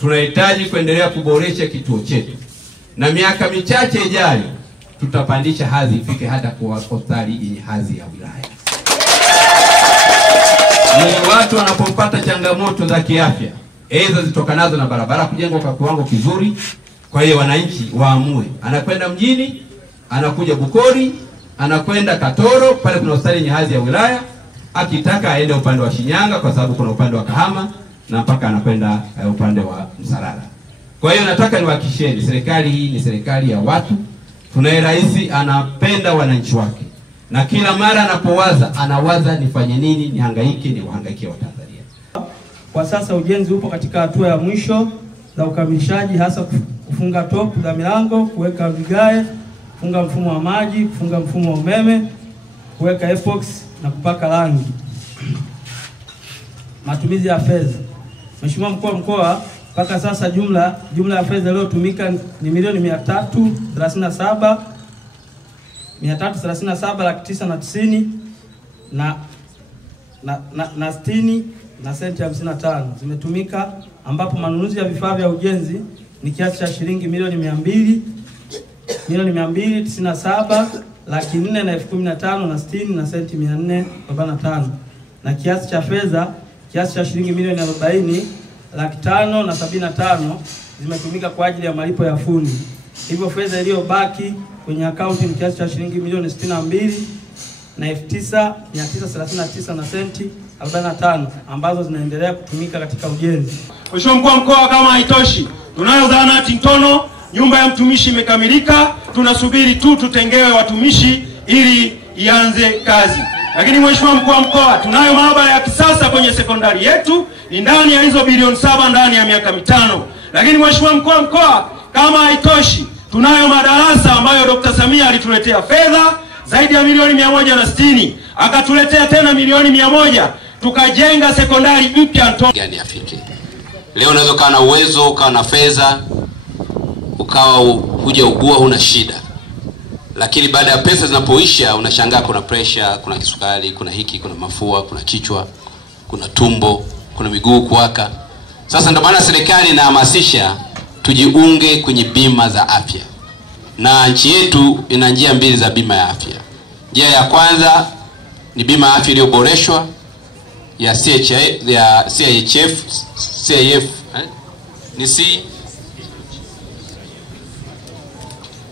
Tunahitaji kuendelea kuboresha kituo chetu, na miaka michache ijayo tutapandisha hadhi ifike hata kwa hospitali yenye hadhi ya wilaya. Ni watu wanapopata changamoto za kiafya, aidha zitokanazo na barabara kujengwa kwa kiwango kizuri, kwa hiyo wananchi waamue, anakwenda mjini, anakuja Bukori, anakwenda Katoro, pale kuna hospitali yenye hadhi ya wilaya, akitaka aende upande wa Shinyanga kwa sababu kuna upande wa Kahama, na mpaka anakwenda upande wa Msalala. Kwa hiyo nataka niwahakikishieni serikali hii ni serikali ya watu. Tunaye rais anapenda wananchi wake, na kila mara anapowaza anawaza nifanye nini, nihangaike, ni wahangaikia wa Tanzania. Kwa sasa ujenzi upo katika hatua ya mwisho za ukamilishaji, hasa kufunga top za milango, kuweka vigae, kufunga mfumo wa maji, kufunga mfumo wa umeme, kuweka epox na kupaka rangi. Matumizi ya fedha. Mheshimiwa Mkuu wa Mkoa, mpaka sasa jumla ya fedha iliyotumika ni milioni 337,990 na 60 na senti 55 zimetumika, ambapo manunuzi ya vifaa vya ujenzi ni kiasi cha shilingi milioni 297,415 na 60 na senti 445, na kiasi cha fedha kiasi cha shilingi milioni 40,575 zimetumika kwa ajili ya malipo ya fundi. Hivyo fedha iliyobaki kwenye akaunti ni kiasi cha shilingi milioni 62,939 na senti 45 ambazo zinaendelea kutumika katika ujenzi. Mheshimiwa Mkuu wa Mkoa, kama haitoshi, tunayo zahanati Ntono, nyumba ya mtumishi imekamilika, tunasubiri tu tutengewe watumishi ili ianze kazi. Lakini Mheshimiwa Mkuu wa Mkoa, tunayo maabara ya kisasa kwenye sekondari yetu, ni ndani ya hizo bilioni 7 ndani ya miaka 5. Lakini Mheshimiwa Mkuu wa Mkoa, kama haitoshi, tunayo madarasa ambayo Dr. Samia alituletea fedha zaidi ya milioni 160, akatuletea tena milioni 100, tukajenga sekondari mpya Ntono. Gani afike. Leo unaweza kuwa na uwezo, ukawa na fedha, ukawa huja ugua huna shida. Lakini baada ya pesa zinapoisha unashangaa kuna pressure, kuna kisukari, kuna hiki, kuna mafua, kuna kichwa, kuna tumbo, kuna miguu kuwaka. Sasa ndio maana serikali inahamasisha tujiunge kwenye bima za afya. Na nchi yetu ina njia mbili za bima ya afya. Njia ya kwanza ni bima ya afya iliyoboreshwa ya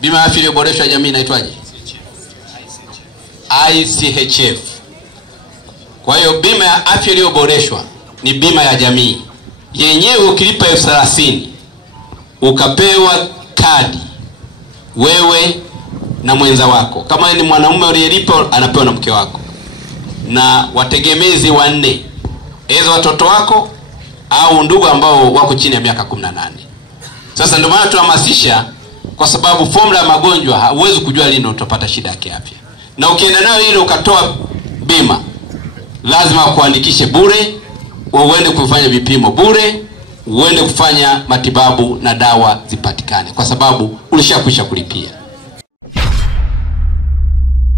bima ya afya iliyoboreshwa ya jamii inaitwaje? ICHF. Kwa hiyo bima ya afya iliyoboreshwa ni bima ya jamii. Yenyewe ukilipa 30,000 ukapewa kadi wewe na mwenza wako. Kama ni mwanamume uliyelipa, anapewa na mke wako. Na wategemezi 4, aidha watoto wako au ndugu ambao wako chini ya miaka 18. Sasa ndio maana tuhamasisha, kwa sababu formula ya magonjwa huwezi kujua lini utapata shida ya kiafya. Na ukienda nayo ile ukatoa bima, lazima kuandikishe bure, uende kufanya vipimo bure, uende kufanya matibabu na dawa zipatikane, kwa sababu ulishakwisha kulipia.